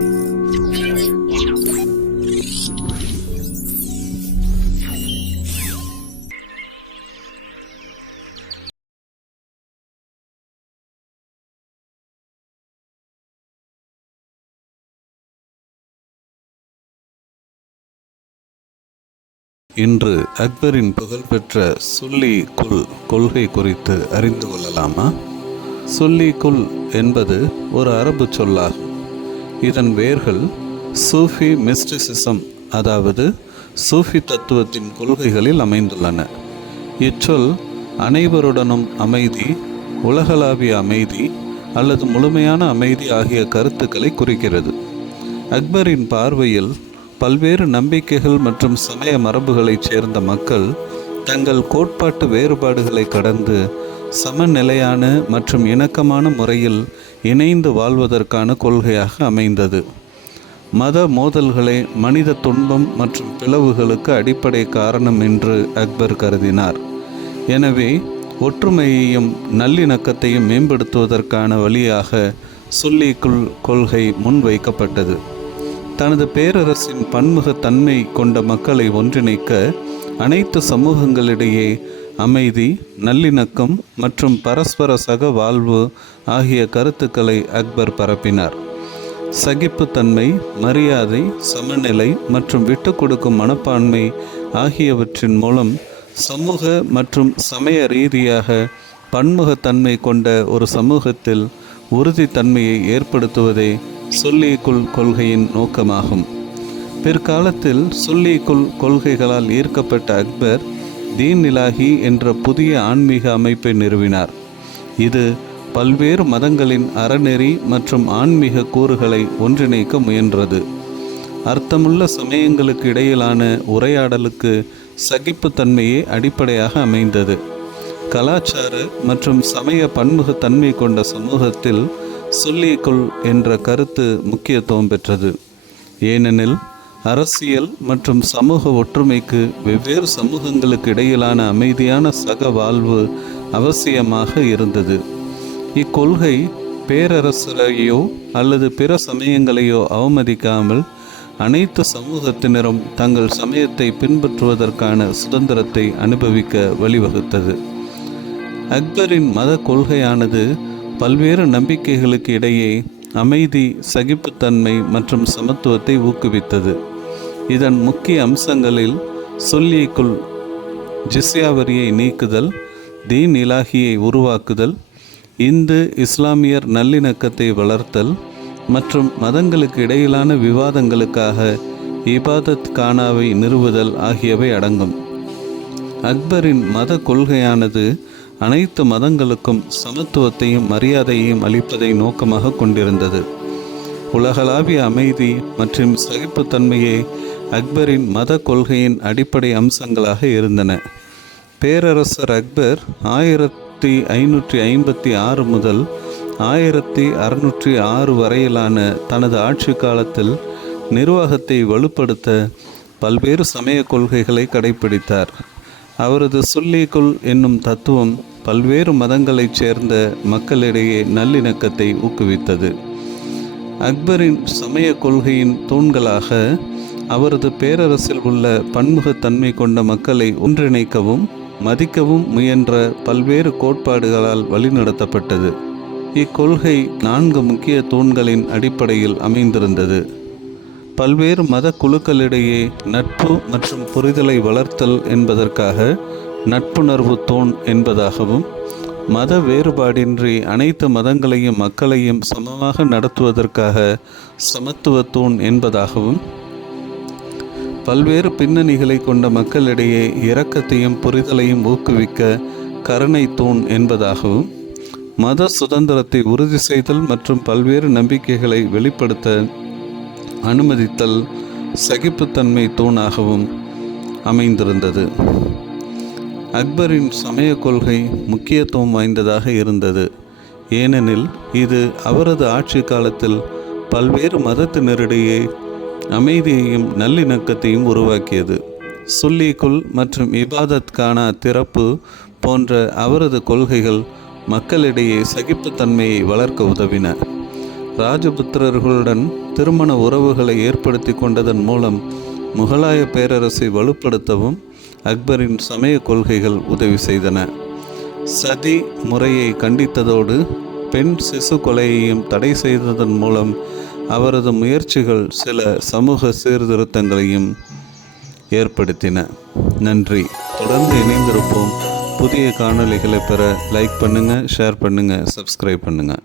இன்று அக்பரின் புகழ்பெற்ற சுல்லி குல் கொள்கை குறித்து அறிந்து கொள்ளலாமா? சுல்லி குல் என்பது ஒரு அரபு சொல்லாகும். இதன் வேர்கள் சூஃபி மிஸ்டிசிசம், அதாவது சூஃபி தத்துவத்தின் கொள்கைகளில் அமைந்துள்ளன. இச்சொல் அனைவருடனும் அமைதி, உலகளாவிய அமைதி அல்லது முழுமையான அமைதி ஆகிய கருத்துக்களை குறிக்கிறது. அக்பரின் பார்வையில் பல்வேறு நம்பிக்கைகள் மற்றும் சமய மரபுகளைச் சேர்ந்த மக்கள் தங்கள் கோட்பாட்டு வேறுபாடுகளை கடந்து சமநிலையான மற்றும் இணக்கமான முறையில் இணைந்து வாழ்வதற்கான கொள்கையாக அமைந்தது. மத மோதல்களே மனித துன்பம் மற்றும் பிளவுகளுக்கு அடிப்படை காரணம் என்று அக்பர் கருதினார். எனவே ஒற்றுமையையும் நல்லிணக்கத்தையும் மேம்படுத்துவதற்கான வழியாக சுல்லி குல் கொள்கை முன்வைக்கப்பட்டது. தனது பேரரசின் பன்முகத்தன்மை கொண்ட மக்களை ஒன்றிணைக்க அனைத்து சமூகங்களிடையே அமைதி, நல்லிணக்கம் மற்றும் பரஸ்பர சக வாழ்வு ஆகிய கருத்துக்களை அக்பர் பரப்பினார். சகிப்புத்தன்மை, மரியாதை, சமநிலை மற்றும் விட்டு கொடுக்கும் மனப்பான்மை ஆகியவற்றின் மூலம் சமூக மற்றும் சமய ரீதியாக பன்முகத்தன்மை கொண்ட ஒரு சமூகத்தில் உறுதித்தன்மையை ஏற்படுத்துவதே சுல்லி குல் கொள்கையின் நோக்கமாகும். பிற்காலத்தில் சுல்லி குல் கொள்கைகளால் ஈர்க்கப்பட்ட அக்பர் தீன் இலாஹி என்ற புதிய ஆன்மீக அமைப்பை நிறுவினார். இது பல்வேறு மதங்களின் அறநெறி மற்றும் ஆன்மீக கூறுகளை ஒன்றிணைக்க முயன்றது. அர்த்தமுள்ள சமயங்களுக்கு இடையிலான உரையாடலுக்கு சகிப்புத்தன்மையே அடிப்படையாக அமைந்தது. கலாச்சார மற்றும் சமய பன்முகத்தன்மை கொண்ட சமூகத்தில் சுல்லி குல் என்ற கருத்து முக்கியத்துவம் பெற்றது. ஏனெனில் அரசியல் மற்றும் சமூக ஒற்றுமைக்கு வெவ்வேறு சமூகங்களுக்கு இடையிலான அமைதியான சக வாழ்வு அவசியமாக இருந்தது. இக்கொள்கை பேரரசரையோ அல்லது பிற சமயங்களையோ அவமதிக்காமல் அனைத்து சமூகத்தினரும் தங்கள் சமயத்தை பின்பற்றுவதற்கான சுதந்திரத்தை அனுபவிக்க வழிவகுத்தது. அக்பரின் மத கொள்கையானது பல்வேறு நம்பிக்கைகளுக்கு இடையே அமைதி, சகிப்புத்தன்மை மற்றும் சமத்துவத்தை ஊக்குவித்தது. இதன் முக்கிய அம்சங்களில் சுல்லி குல், ஜிஸ்யா வரியை நீக்குதல், தீன் இலாஹியை உருவாக்குதல், இந்து இஸ்லாமியர் நல்லிணக்கத்தை வளர்த்தல் மற்றும் மதங்களுக்கு இடையிலான விவாதங்களுக்காக இபாதத் கானாவை நிறுவுதல் ஆகியவை அடங்கும். அக்பரின் மத கொள்கையானது அனைத்து மதங்களுக்கும் சமத்துவத்தையும் மரியாதையையும் அளிப்பதை நோக்கமாக கொண்டிருந்தது. உலகளாவிய அமைதி மற்றும் சகிப்புத்தன்மையே அக்பரின் மத கொள்கையின் அடிப்படை அம்சங்களாக இருந்தன. பேரரசர் அக்பர் 1556 முதல் 1606 வரையிலான தனது ஆட்சி காலத்தில் நிர்வாகத்தை வலுப்படுத்த பல்வேறு சமய கொள்கைகளை கடைபிடித்தார். அவரது சுல்லி குல் என்னும் தத்துவம் பல்வேறு மதங்களைச் சேர்ந்த மக்களிடையே நல்லிணக்கத்தை ஊக்குவித்தது. அக்பரின் சமய கொள்கையின் தூண்களாக அவரது பேரரசில் உள்ள பன்முகத்தன்மை கொண்ட மக்களை ஒன்றிணைக்கவும் மதிக்கவும் முயன்ற பல்வேறு கோட்பாடுகளால் வழிநடத்தப்பட்டது. இக்கொள்கை 4 முக்கிய தூண்களின் அடிப்படையில் அமைந்திருந்தது. பல்வேறு மத குழுக்களிடையே நட்பு மற்றும் புரிதலை வளர்த்தல் என்பதற்காக நட்புணர்வு தூண் என்பதாகவும், மத வேறுபாடின்றி அனைத்து மதங்களையும் மக்களையும் சமமாக நடத்துவதற்காக சமத்துவ தூண் என்பதாகவும், பல்வேறு பின்னணிகளை கொண்ட மக்களிடையே இரக்கத்தையும் புரிதலையும் ஊக்குவிக்க கருணை தூண் என்பதாகவும், மத சுதந்திரத்தை உறுதி செய்தல் மற்றும் பல்வேறு நம்பிக்கைகளை வெளிப்படுத்த அனுமதித்தல் சகிப்புத்தன்மை தூணாகவும் அமைந்திருந்தது. அக்பரின் சமய கொள்கை முக்கியத்துவம் வாய்ந்ததாக இருந்தது. ஏனெனில் இது அவரது ஆட்சி காலத்தில் பல்வேறு மதத்தினரிடையே அமைதியையும் நல்லிணக்கத்தையும் உருவாக்கியது. சுல்லி குல் மற்றும் இபாதத் கானா திறப்பு போன்ற அவரது கொள்கைகள் மக்களிடையே சகிப்புத்தன்மையை வளர்க்க உதவின. ராஜபுத்திரர்களுடன் திருமண உறவுகளை ஏற்படுத்தி கொண்டதன் மூலம் முகலாய பேரரசை வலுப்படுத்தவும் அக்பரின் சமய கொள்கைகள் உதவி செய்தன. சதி முறையை கண்டித்ததோடு பெண் சிசு கொலையையும் தடை செய்ததன் மூலம் அவரது முயற்சிகள் சில சமூக சீர்திருத்தங்களையும் ஏற்படுத்தின. நன்றி. தொடர்ந்து இணைந்திருப்போம். புதிய காணொளிகளை பெற லைக் பண்ணுங்கள், ஷேர் பண்ணுங்கள், சப்ஸ்கிரைப் பண்ணுங்கள்.